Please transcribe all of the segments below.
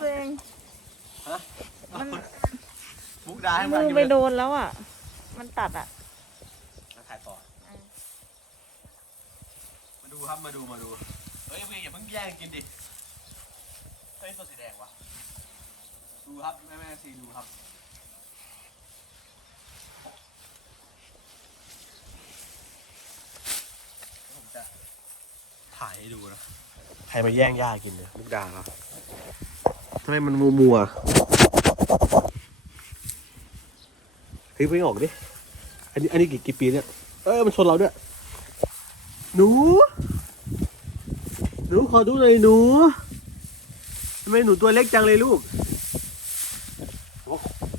ตัวเองฮะมันมุกดาให้มืมันออยู่ไปเลยโดนแล้วอะ มันตัดอะ มาถ่ายต่อมาดูครับมาดูมาดูเฮ้ยเพื่อนอย่าเพิ่งแย่งกินดิเฮ้ยตัวสีแดงวะดูครับแม่แม่ซีดูครับผมจะถ่ายให้ดูนะใครมาแย่งย่ากินเนี่ยมุกดาครับ ทำไมมันมัวมัวเฮ้ยไม่ออกดิ อันนี้อันนี้กี่กี่ปีเนี่ย เออมันชนเราด้วย หนู หนูขอดูหน่อยหนูทำไมหนูตัวเล็กจังเลยลูก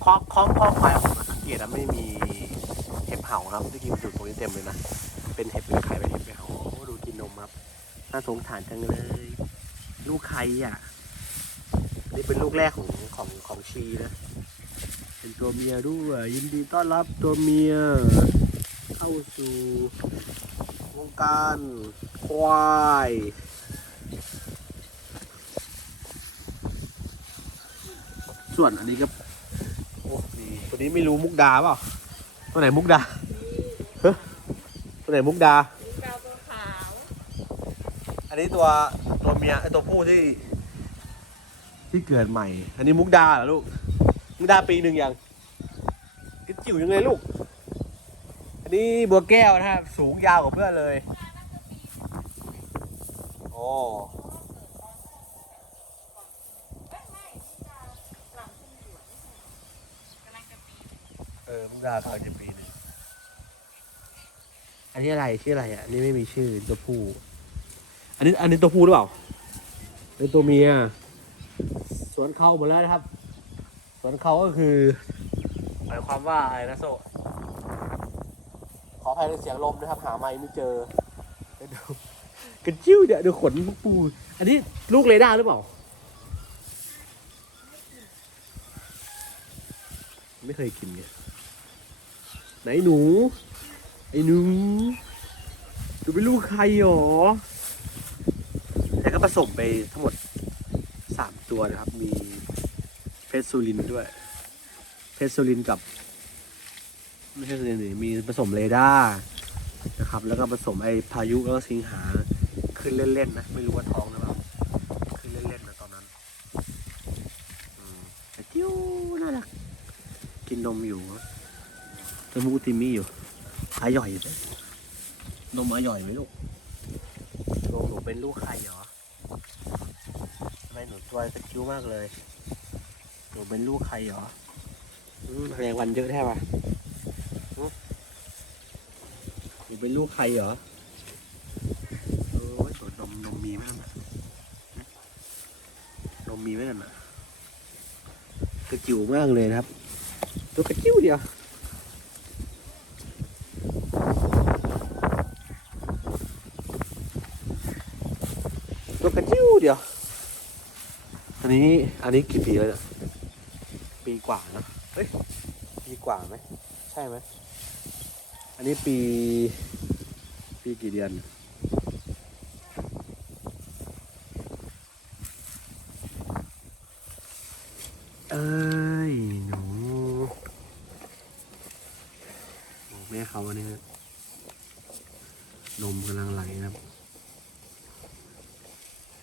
คล้องคล้องคล้องควายผมสังเกตอะไม่มีเห็บเห่าครับที่กินมันอยู่ตรงนี้เต็มเลยนะ เป็นเห็บเป็นไข่เป็นเห็บเป็นเห่าโอ้ดูกินนมครับ น่าสงสารจังเลย ลูกใครอะ นี่เป็นลูกแรกของของของชีนะ เป็นตัวเมียด้วยยินดีต้อนรับตัวเมีย เข้าสู่วงการควายส่วนอันนี้ก็โอ้นี่ตัวนี้ไม่รู้มุกดาเปล่าตัวไหนมุกดาเฮ้ยตัวไหนมุกดาแปลตัวขาว อันนี้ตัวตัวเมียไอตัวผู้ที่ ที่เกิดใหม่ อันนี้มุกดาเหรอลูก มุกดาปีหนึ่งยังกระจิ๋วยังไงลูก อันนี้บัวแก้วนะครับ สูงยาวกว่าเพื่อนเลย โอ้เออมุกดาทางจะปีหนึ่งอันนี้อะไรชื่ออะไรอะอันนี้ไม่มีชื่อตัวผู้ อันนี้อันนี้ตัวผู้หรือเปล่าเป็นตัวเมียส วนเขาหมดแล้วนะครับ สวนเขาก็คือหมายความว่าอะไรนะโซขออภัยในเสียงลมนะครับ หาไม้ไม่เจอเดี๋ยวดูกระจิ้วเนี่ยดูขนปู อันนี้ลูกเรดาร์หรือเปล่า ไม่เคยกินเนี่ยไหนหนู ไอ้หนูดูเป็นลูกใครหรอแต่ก็ผสมไปทั้งหมด สามตัวนะครับ มีเพชรซูรินด้วย เพชรซูรินกับ ไม่ใช่ซูรินสิมีผสมเรดาร์นะครับ แล้วก็ผสมไอ้พายุแล้วก็สิงหาขึ้นเล่นๆนะ ไม่รู้ว่าท้องหรือเปล่าขึ้นเล่นๆนะตอนนั้นอืมแต่จิ้วน่ารักกินนมอยู่ตัวมูติมีอยู่อาย่อยอยู่เลยนมอาย่อยไหมลูกลูกหนูเป็นลูกใครเหรอ ทำไมหนูตัวสกิวมากเลยหนูเป็นลูกใครเหรออืมแรงวันเยอะแท้ปะอืมหนูเป็นลูกใครเหรอโอ้ยตัวนมนมมีไหมนั่นน่ะหึนมมีไหมนั่นน่ะกระจิ๋วมากเลยนะครับ ตัวกระจิ๋วเดียวตัวกระจิ้วเดียว อันนี้อันนี้กี่ปีแล้วเนี่ยปีกว่านะเฮ้ยปีกว่าไหมใช่ไหมอันนี้ปี ปีกี่เดือนเอ้ยหนูโอ้แม่เขาอันนี้นะนมกำลังไหลนะครับ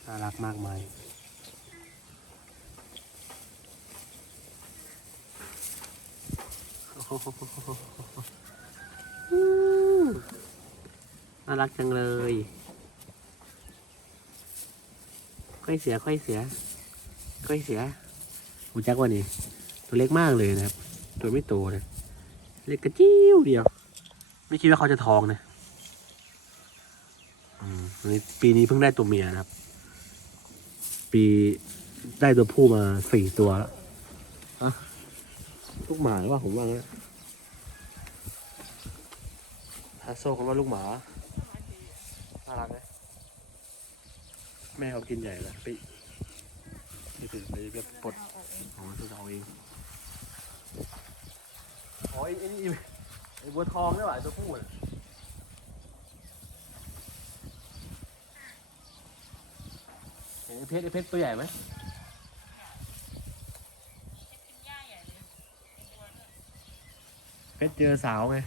น่ารักมากมาย น่ารักจังเลย ค่อยเสียค่อยเสีย ค่อยเสียหูจักว่านี่ตัวเล็กมากเลยนะครับ ตัวไม่โตนะเล็กกระจิ้วเดียว ไม่คิดว่าเขาจะทองนะอืมอันนี้ปีนี้เพิ่งได้ตัวเมียนะครับ ปีได้ตัวผู้มาสี่ตัวแล้ว ลูกหมาหรือเปล่าผมว่างั้นฮาโซ่เขาว่าลูกหมาน่ารักไหมแม่เขากินใหญ่แล้วไปไปถึงไปไปปลดอ๋อตัวเอาเองอ๋อไอ้ไอ้นี่ไอ้บัวทองนี่หว่าไอ้ตัวผู้น่ะเห็นไอ้เพชรไอ้เพชรตัวใหญ่ไหม เพชรเจอสาวไง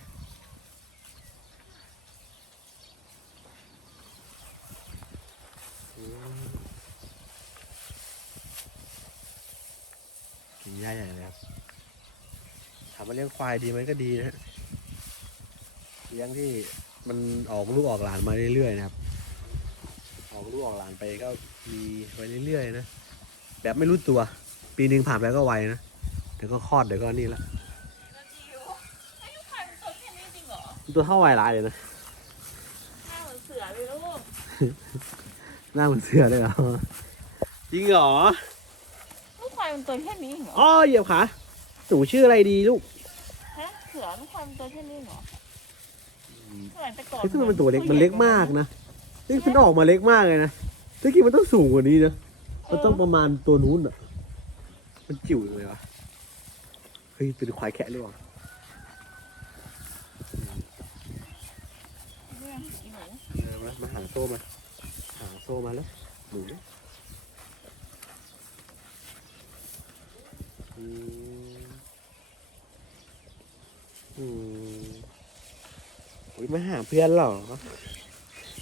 กินหญ้าใหญ่เลยครับถามว่าเลี้ยงควายดีไหมก็ดีนะฮะเลี้ยงที่มันออกลูกออกหลานมาเรื่อยๆนะครับ ออกลูกออกหลานไปก็มีไปเรื่อยๆนะ แบบไม่รู้ตัว ปีหนึ่งผ่านไปก็ไวนะ เดี๋ยวก็คลอดเดี๋ยวก็นี่ละ ตัวเท่าไวร้ายเลยนะหน้าเหมือนเสือเลยลูกหน้าเหมือนเสือเลยเหรอจริงเหรอลูกควายมันตัวแค่นี้เหรออ๋อเหยียบขาหนูชื่ออะไรดีลูกฮะเสือลูกควายมันตัวแค่นี้เหรอเหมือนแต่ก่อนเฮ้ยทำไมมันตัวเล็กมันเล็กมากนะนี่มันออกมาเล็กมากเลยนะตะกี้มันต้องสูงกว่านี้นะมันต้องประมาณตัวนู้นอะมันจิ๋วเลยวะเฮ้ยเป็นควายแคะหรือเปล่า เนี่ยอีหนู เออ มามาหาโซ่มา หาโซ่มาแล้วหนูอืมอืมอุ้ยมาหาเพื่อนเหรอ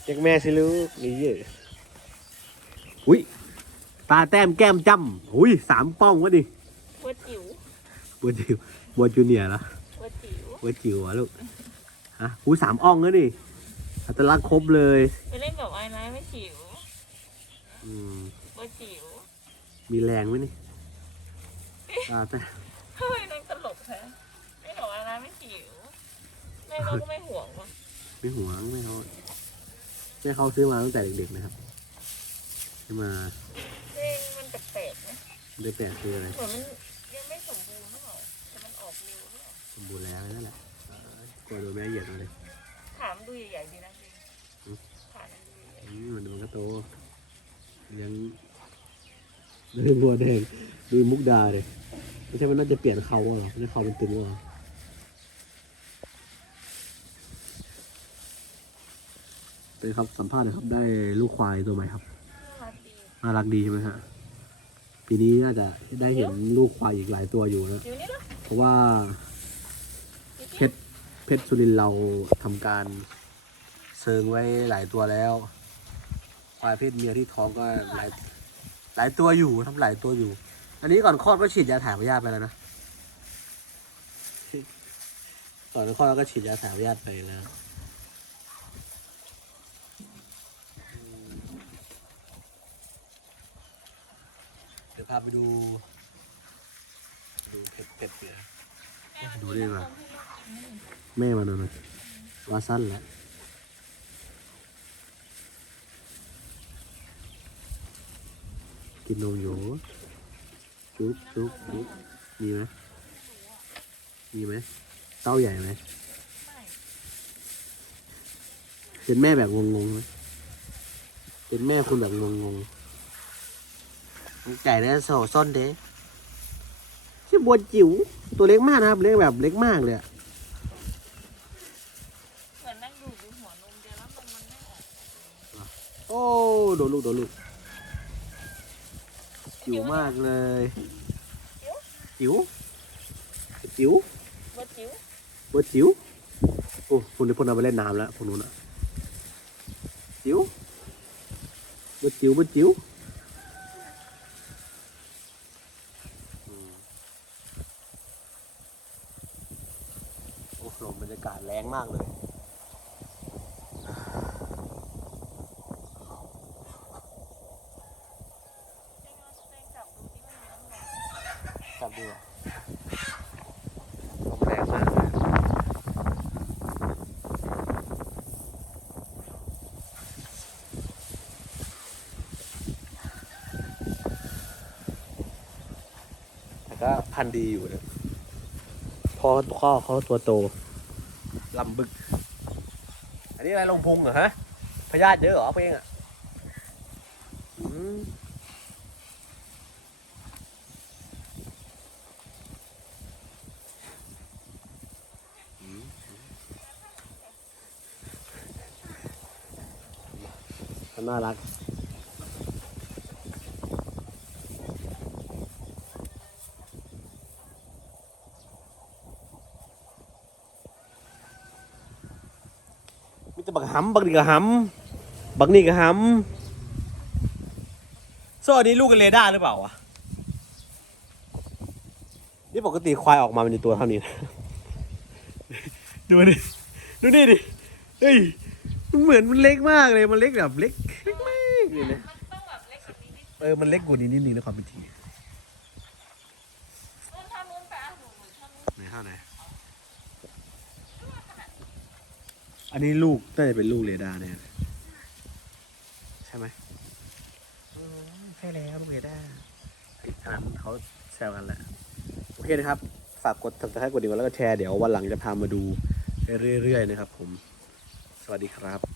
เรียกแม่สิลูกนี่เยอะอุ้ยตาแต้มแก้มจ้ำอุ้ยสามป้องวะดิวัวจิ๋วบัวจิ๋วบัวจูเนียร์เหรอวัวจิ๋วบัวจิ๋วเหรอลูกฮะอุ้ยสามอ่องแล้วนี่ อัตลักษณ์ครบเลย ไปเล่นกับไอ้นะไม่จิ๋วอืมวัวจิ๋วมีแรงไหมนี่ตาแต่ทำไมนางตลกแท้ไม่บอกไอ้นะไม่จิ๋วแม่เขาก็ไม่ห่วงว่ะไม่หวงไม่เขาไม่เขาซื้อมาตั้งแต่เด็กๆนะครับซื้อมาเล่นมันแปลกๆนะได้แปลกคืออะไรเหมือนมันยังไม่สมบูรณ์หรือเปล่าแต่มันออกเร็วหรือเปล่าสมบูรณ์แล้วนั่นแหละเออกลัวโดนแม่เหยียดมาเลยถามดูใหญ่ๆดีนะจริง อืม ถามดูใหญ่ อืมมันดูมันก็ โตเลี้ยงเลี้ยงวัวแดงดูมุกดาเลยไม่ใช่มันน่าจะเปลี่ยนเขาเหรอไม่ใช่เขาเป็นตึงเหรอเป็นครับสัมภาษณ์นะครับได้ลูกควายตัวใหม่ครับน่ารักดีใช่ไหมฮะปีนี้น่าจะได้เห็นลูกควายอีกหลายตัวอยู่นะเพราะว่าเพชรเพชรสุรินเราทำการเซิงไว้หลายตัวแล้ว ควายเพศเมียที่ท้องก็หลายหลายตัวอยู่ทำหลายตัวอยู่ อันนี้ก่อนคลอดก็ฉีดยาถ่ายพยาธิไปแล้วนะก่อนคลอดก็ฉีดยาถ่ายพยาธิไปแล้วเดี๋ยวพาไปดู ดูเพชรเพชรเนี่ยดูได้ปะแม่มันนะว่าสั้นแหละ กินนมอยู่จุ๊บจุ๊บจุ๊บมีไหมมีไหมเต้าใหญ่ไหมไม่เป็นแม่แบบงงๆไหมเป็นแม่คุณแบบงงๆไก่ได้โซ่ซ่อนเด้ที่บัวจิ๋วตัวเล็กมากนะครับ เล็กแบบเล็กมากเลยอะเหมือนนั่งดูดูหัวนมเดียวแล้วนมมันไม่ออกโอ้ โดนลูก โดนลูก จิ๋วมากเลยจิ๋วจิ๋ววัวจิ๋วบัวจิ๋วโอ้คุณได้พลเอาไปเล่นน้ำแล้วพวกนู้นอะจิ๋วบัวจิ๋วบัวจิ๋วอืมโอ้ลมบรรยากาศแรงมากเลย จับดูอะลมแรงมากเลยแต่ก็พันธุ์ดีอยู่นะพ่อพ่อเขาตัวโตลำบึก อันนี้อะไรลงพุงเหรอฮะพยาธิเยอะเหรอเพื่อนอะ อืม น่ารักมีแต่บักหำบักนี่ก็หำบักนี่ก็หำโซ่อันนี้ลูกกันเรดาหรือเปล่าวะนี่ปกติควายออกมาเป็นตัวเท่านี้นะ ดูนี่ดูนี่ดิ เฮ้ย เหมือนมันเล็กมากเลย มันเล็กแบบเล็กเล็กมากเลยนะมันต้องแบบเล็กกว่านี้นิดเออ มันเล็กกว่านี้นิดนึงนะความเป็นจริงนู่นถ้านู้นไปอะหนูหนูถ้านู้นไหนเท่าไหนอันนี้ลูกน่าจะเป็นลูกเรดาร์เนี่ยใช่ไหมอืมใช่แล้วลูกเรดาร์อันนั้นเขาแซวกันแหละโอเคนะครับ ฝากกด subscribe กดดิ่งแล้วก็แชร์เดี๋ยววันหลังจะพามาดูเรื่อยๆนะครับผมส วัสดีครับ